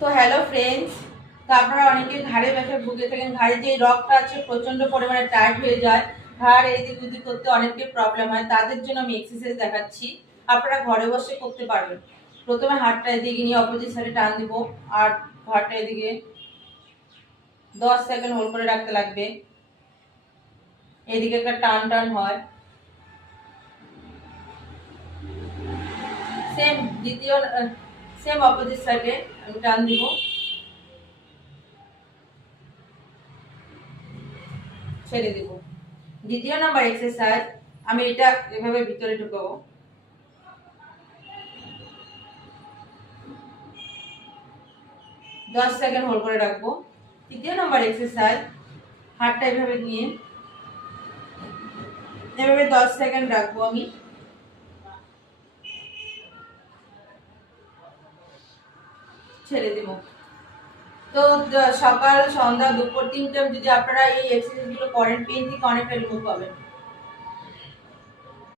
তো hello friends, তো আপনারা অনেকে ঘাড়ে ব্যথায় ভুগে থাকেন। ঘাড়ে যে রগটা আছে প্রচন্ড পরিমাণে টাইট হয়ে যায়, ঘাড় এদিক ওদিক করতে অনেকের প্রবলেম হয়। তাদের জন্য আমি এক্সারসাইজ দেখাচ্ছি, আপনারা ঘরে বসে করতে পারবেন। প্রথমে হাতটা এদিকে নিয়ে অপোজিট সাইডে টান দিব, আর ঘাড়টা এদিকে 10 সেকেন্ড হোল্ড করে রাখতে লাগবে। এদিকে একটা টান টান হয়। সেম অপোজিট সাইডে আমি টান দিব, ছেড়ে দিব। দ্বিতীয় নাম্বার এক্সারসাইজ, আমি এটা এভাবে ভিতরে ঢুকাবো, 10 সেকেন্ড হোল্ড করে রাখবো। তৃতীয় নাম্বার এক্সারসাইজ, হাতটা এভাবে নিয়ে এভাবে 10 সেকেন্ড রাখবো, আমি ছেড়ে দিব। তো সকাল সন্ধ্যা দুপুর 3 টাইম যদি আপনারা এই এক্সারসাইজগুলো করেন, পেন থেকে অনেকটা রিমুভ পাবেন।